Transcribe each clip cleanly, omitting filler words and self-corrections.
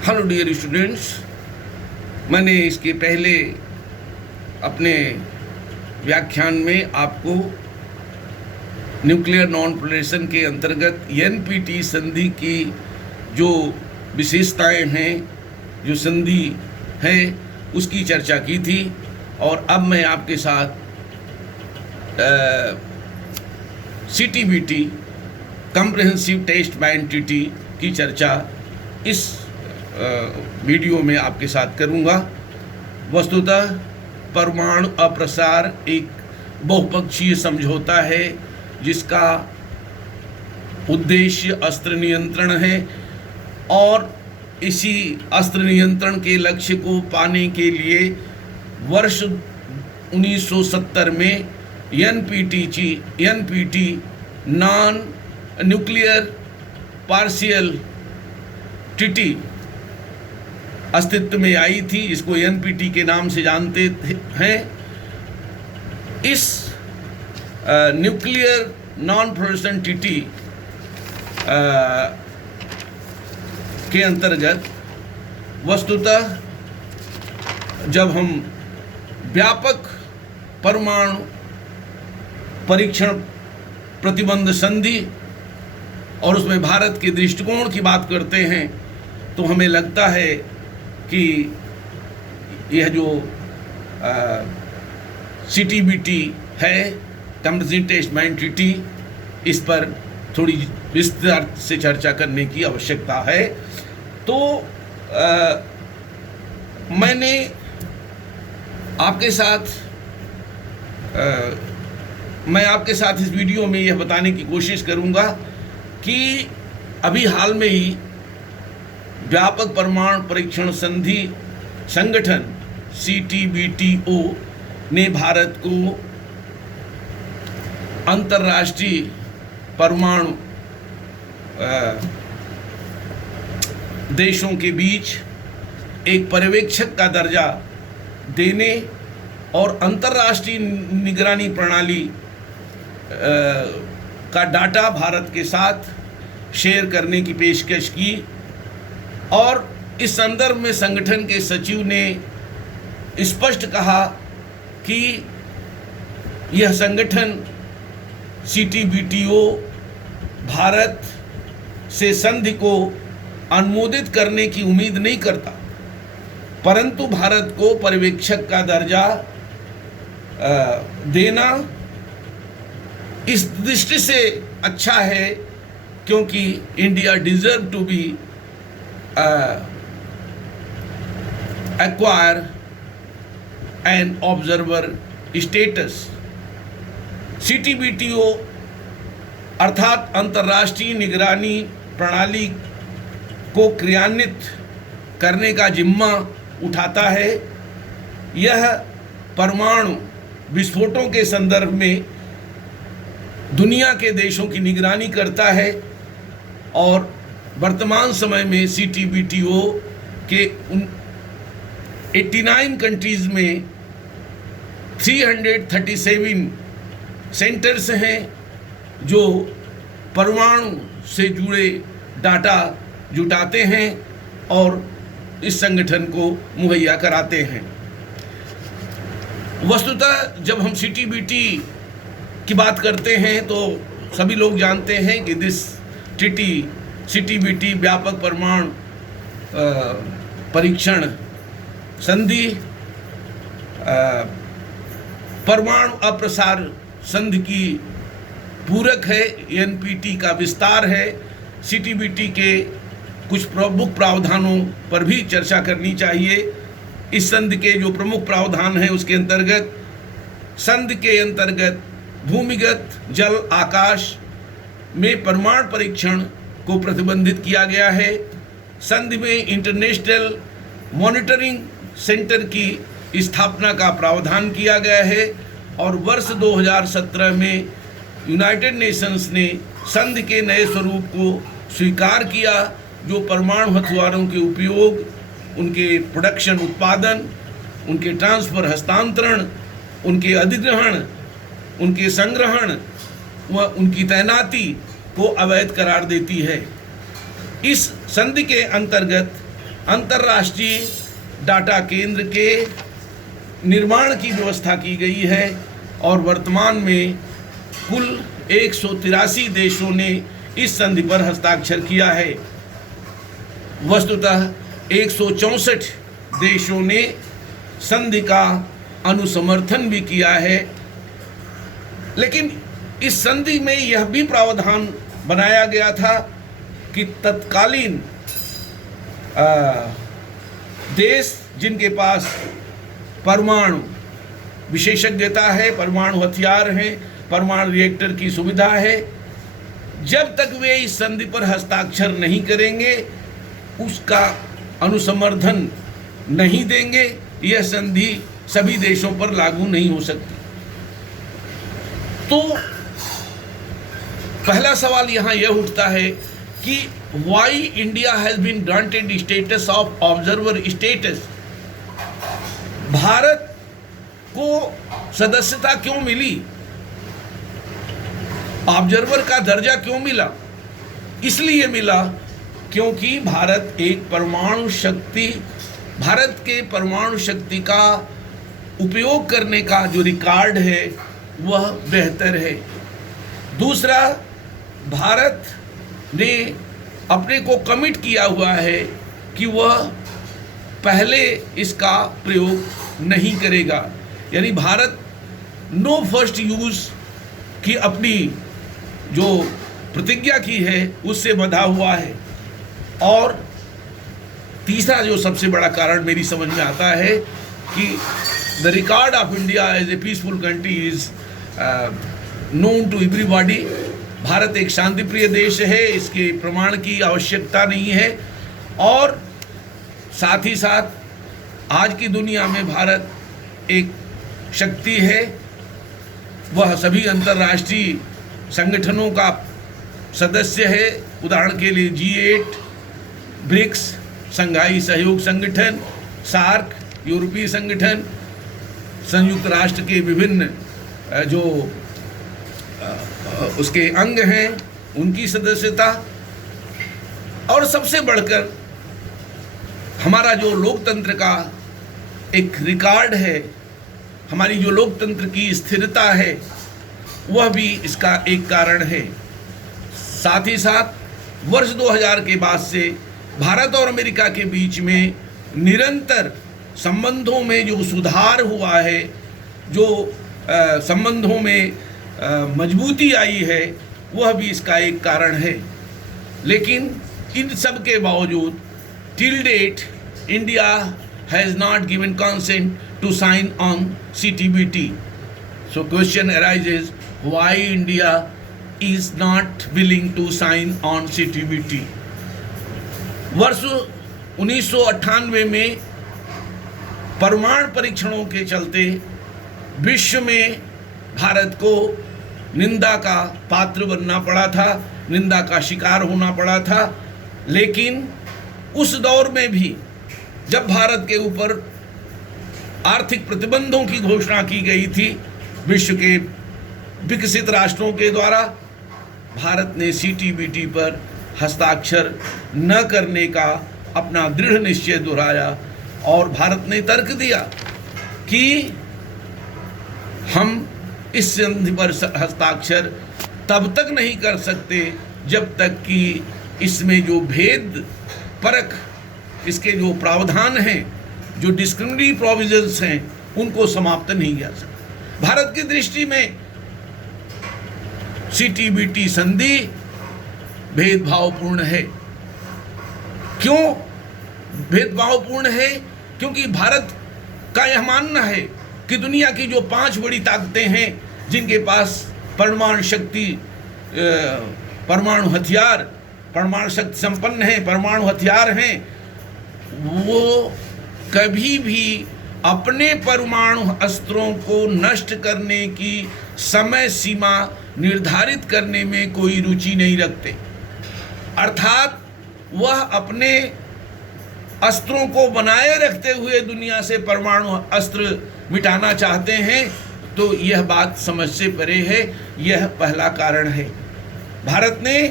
Hello dear students, मैंने इसके पहले अपने व्याख्यान में आपको न्यूक्लियर नॉन प्रोलिफरेशन के अंतर्गत एनपीटी संधि की जो विशेषताएं हैं, जो संधि है, उसकी चर्चा की थी। और अब मैं आपके साथ सीटीबीटी कॉम्प्रिहेंसिव टेस्ट बाय एंटिटी की चर्चा इस वीडियो में आपके साथ करूंगा। वस्तुतः परमाणु अप्रसार एक बहुपक्षीय समझौता है जिसका उद्देश्य अस्त्र नियंत्रण है, और इसी अस्त्र नियंत्रण के लक्ष्य को पाने के लिए वर्ष 1970 में NPT non nuclear partial treaty अस्तित्व में आई थी। इसको एनपीटी के नाम से जानते हैं। इस न्यूक्लियर नॉन प्रोलिफरेशन ट्रीटी के अंतर्गत वस्तुतः जब हम व्यापक परमाणु परीक्षण प्रतिबंध संधि और उसमें भारत के दृष्टिकोण की बात करते हैं तो हमें लगता है कि यह जो सीटीबीटी है, कॉम्प्रिहेंसिव टेस्ट बाय एंटिटी, इस पर थोड़ी विस्तार से चर्चा करने की आवश्यकता है। तो मैंने मैं आपके साथ इस वीडियो में यह बताने की कोशिश करूंगा कि अभी हाल में ही व्यापक परमाणु परीक्षण संधि संगठन सीटीबीटीओ ने भारत को अंतर्राष्ट्रीय परमाणु देशों के बीच एक पर्यवेक्षक का दर्जा देने और अंतर्राष्ट्रीय निगरानी प्रणाली का डाटा भारत के साथ शेयर करने की पेशकश की। और इस संदर्भ में संगठन के सचिव ने स्पष्ट कहा कि यह संगठन सीटीबीटीओ भारत से संधि को अनुमोदित करने की उम्मीद नहीं करता, परंतु भारत को पर्यवेक्षक का दर्जा देना इस दृष्टि से अच्छा है क्योंकि India deserve to be acquire an observer status। CTBTO अर्थात अंतर्राष्ट्रीय निगरानी प्रणाली को क्रियान्वित करने का जिम्मा उठाता है। यह परमाणु विस्फोटों के संदर्भ में दुनिया के देशों की निगरानी करता है और वर्तमान समय में सीटीबीटीओ के 89 कंट्रीज में 337 सेंटर्स हैं जो परमाणु से जुड़े डाटा जुटाते हैं और इस संगठन को मुहैया कराते हैं। वस्तुतः जब हम सीटीबीटी की बात करते हैं तो सभी लोग जानते हैं कि दिस ट्रीटी सीटीबीटी व्यापक परमाणु परीक्षण संधि परमाणु अप्रसार संधि की पूरक है, एनपीटी का विस्तार है। सीटीबीटी के कुछ प्रमुख प्रावधानों पर भी चर्चा करनी चाहिए। इस संधि के जो प्रमुख प्रावधान हैं उसके अंतर्गत संधि के अंतर्गत भूमिगत जल आकाश में परमाणु परीक्षण को प्रतिबंधित किया गया है। संधि में इंटरनेशनल मॉनिटरिंग सेंटर की स्थापना का प्रावधान किया गया है और वर्ष 2017 में यूनाइटेड नेशंस ने संधि के नए स्वरूप को स्वीकार किया जो परमाणु हथियारों के उपयोग, उनके प्रोडक्शन उत्पादन, उनके ट्रांसफर हस्तांतरण, उनके अधिग्रहण, उनके संग्रहण व उनकी तैनाती को अवैध करार देती है। इस संधि के अंतर्गत अंतर्राष्ट्रीय डाटा केंद्र के निर्माण की व्यवस्था की गई है और वर्तमान में कुल 183 देशों ने इस संधि पर हस्ताक्षर किया है। वस्तुतः 164 देशों ने संधि का अनुसमर्थन भी किया है, लेकिन इस संधि में यह भी प्रावधान बनाया गया था कि तत्कालीन देश जिनके पास परमाणु विशेषज्ञता है, परमाणु हथियार हैं, परमाणु रिएक्टर की सुविधा है, जब तक वे इस संधि पर हस्ताक्षर नहीं करेंगे उसका अनुसमर्थन नहीं देंगे, यह संधि सभी देशों पर लागू नहीं हो सकती। तो पहला सवाल यहाँ यह उठता है कि why India has been granted status of observer status, भारत को सदस्यता क्यों मिली, ऑब्जर्वर का दर्जा क्यों मिला? इसलिए मिला क्योंकि भारत एक परमाणु शक्ति, भारत के परमाणु शक्ति का उपयोग करने का जो रिकॉर्ड है वह बेहतर है। दूसरा, भारत ने अपने को कमिट किया हुआ है कि वह पहले इसका प्रयोग नहीं करेगा, यानी भारत नो फर्स्ट यूज की अपनी जो प्रतिज्ञा की है उससे बंधा हुआ है। और तीसरा जो सबसे बड़ा कारण मेरी समझ में आता है कि the record of India as a peaceful country is known to everybody. भारत एक शांतिप्रिय देश है, इसके प्रमाण की आवश्यकता नहीं है। और साथ ही साथ आज की दुनिया में भारत एक शक्ति है, वह सभी अंतर्राष्ट्रीय संगठनों का सदस्य है। उदाहरण के लिए G8, ब्रिक्स, संघाई सहयोग संगठन, सार्क, यूरोपीय संगठन, संयुक्त राष्ट्र के विभिन्न जो उसके अंग हैं उनकी सदस्यता, और सबसे बढ़कर हमारा जो लोकतंत्र का एक रिकॉर्ड है, हमारी जो लोकतंत्र की स्थिरता है, वह भी इसका एक कारण है। साथ ही साथ वर्ष 2000 के बाद से भारत और अमेरिका के बीच में निरंतर संबंधों में जो सुधार हुआ है, जो संबंधों में मजबूती आई है, वह भी इसका एक कारण है। लेकिन इन सब के बावजूद till date India has not given consent to sign on CTBT. So question arises, why India is not willing to sign on CTBT? वर्ष 1998 में परमाणु परीक्षणों के चलते विश्व में भारत को निंदा का पात्र बनना पड़ा था, निंदा का शिकार होना पड़ा था। लेकिन उस दौर में भी जब भारत के ऊपर आर्थिक प्रतिबंधों की घोषणा की गई थी विश्व के विकसित राष्ट्रों के द्वारा, भारत ने CTBT पर हस्ताक्षर न करने का अपना दृढ़ निश्चय दोहराया और भारत ने तर्क दिया कि हम इस संधि पर हस्ताक्षर तब तक नहीं कर सकते जब तक कि इसमें जो भेद परख, इसके जो प्रावधान हैं, जो डिस्क्रिमिनेटरी प्रोविजंस हैं, उनको समाप्त नहीं किया सकता। भारत की दृष्टि में CTBT संधि भेदभावपूर्ण है। क्यों भेदभावपूर्ण है? क्योंकि भारत का यह मानना है कि दुनिया की जो 5 बड़ी ताकतें हैं जिनके पास परमाणु शक्ति, परमाणु हथियार, परमाणु शक्ति संपन्न हैं, परमाणु हथियार हैं, वो कभी भी अपने परमाणु अस्त्रों को नष्ट करने की समय सीमा निर्धारित करने में कोई रुचि नहीं रखते। अर्थात वह अपने अस्त्रों को बनाए रखते हुए दुनिया से परमाणु अस्त्र मिटाना चाहते हैं। तो यह बात समझ से परे है, यह पहला कारण है। भारत ने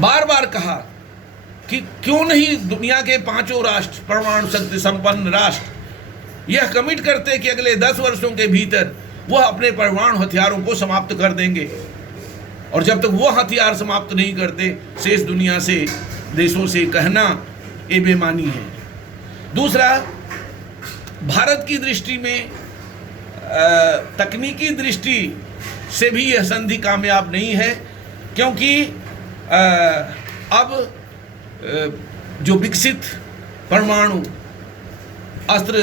बार बार कहा कि क्यों नहीं दुनिया के 5 राष्ट्र, परमाणु शक्ति संपन्न राष्ट्र, यह कमिट करते कि अगले 10 वर्षों के भीतर वह अपने परमाणु हथियारों को समाप्त कर देंगे, और जब तक वो हथियार समाप्त नहीं करते शेष दुनिया से देशों से कहना ये बेमानी है। दूसरा, भारत की दृष्टि में तकनीकी दृष्टि से भी यह संधि कामयाब नहीं है, क्योंकि अब जो विकसित परमाणु अस्त्र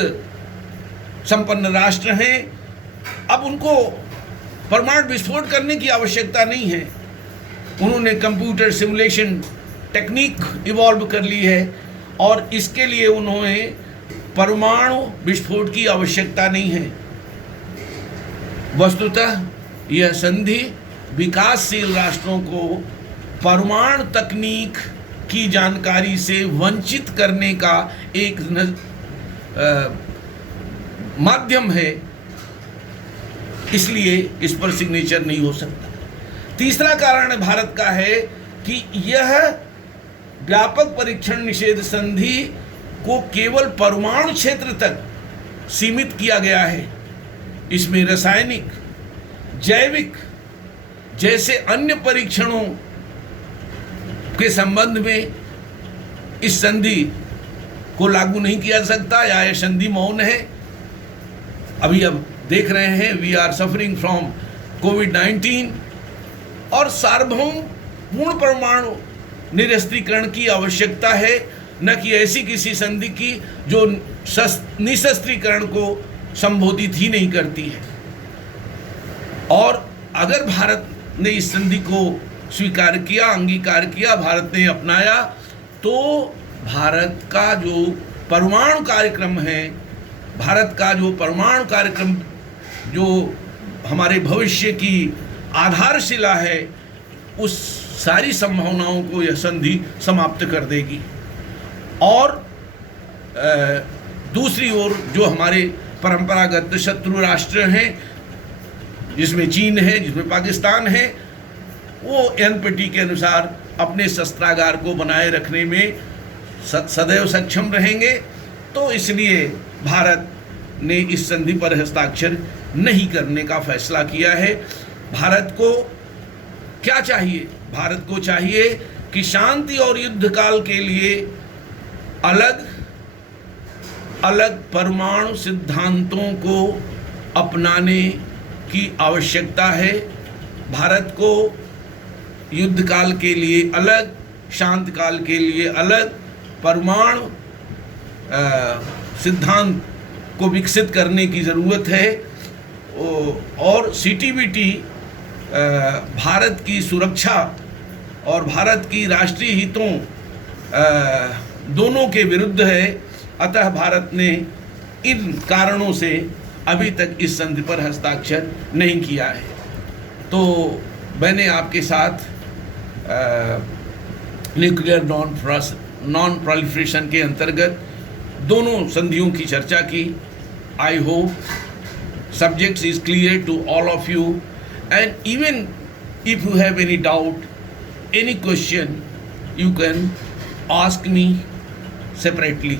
संपन्न राष्ट्र हैं, अब उनको परमाणु विस्फोट करने की आवश्यकता नहीं है। उन्होंने कंप्यूटर सिमुलेशन टेक्निक इवॉल्व कर ली है, और इसके लिए उन्होंने परमाणु विस्फोट की आवश्यकता नहीं है। वस्तुतः यह संधि विकासशील राष्ट्रों को परमाणु तकनीक की जानकारी से वंचित करने का एक माध्यम है, इसलिए इस पर सिग्नेचर नहीं हो सकता। तीसरा कारण भारत का है कि यह व्यापक परीक्षण निषेध संधि को केवल परमाणु क्षेत्र तक सीमित किया गया है। इसमें रासायनिक, जैविक जैसे अन्य परीक्षणों के संबंध में इस संधि को लागू नहीं किया जा सकता, या यह संधि मौन है। अभी अब देख रहे हैं वी आर सफरिंग फ्रॉम कोविड-19, और सार्वभौम पूर्ण परमाणु निरस्त्रीकरण की आवश्यकता है, न कि ऐसी किसी संधि की जो निशस्त्रीकरण को संबोधित ही नहीं करती है। और अगर भारत ने इस संधि को स्वीकार किया, अंगीकार किया, भारत ने अपनाया, तो भारत का जो परमाणु कार्यक्रम है, भारत का जो परमाणु कार्यक्रम जो हमारे भविष्य की आधारशिला है, उस सारी संभावनाओं को यह संधि समाप्त कर देगी। और दूसरी ओर जो हमारे परंपरागत शत्रु राष्ट्र हैं, जिसमें चीन है, जिसमें पाकिस्तान है, वो एनपीटी के अनुसार अपने शस्त्रागार को बनाए रखने में सदैव सक्षम रहेंगे। तो इसलिए भारत ने इस संधि पर हस्ताक्षर नहीं करने का फैसला किया है। भारत को क्या चाहिए? भारत को चाहिए कि शांति और युद्ध काल के लिए अलग अलग परमाणु सिद्धांतों को अपनाने की आवश्यकता है। भारत को युद्ध काल के लिए अलग, शांत काल के लिए अलग परमाणु सिद्धांत को विकसित करने की ज़रूरत है। और सीटीबीटी भारत की सुरक्षा और भारत की राष्ट्रीय हितों दोनों के विरुद्ध है। अतः भारत ने इन कारणों से अभी तक इस संधि पर हस्ताक्षर नहीं किया है। तो मैंने आपके साथ न्यूक्लियर नॉन प्रोलिफरेशन के अंतर्गत दोनों संधियों की चर्चा की। I hope subjects is clear to all of you, and even if you have any doubt, any question, you can ask me separately.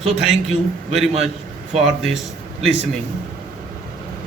So thank you very much for this listening.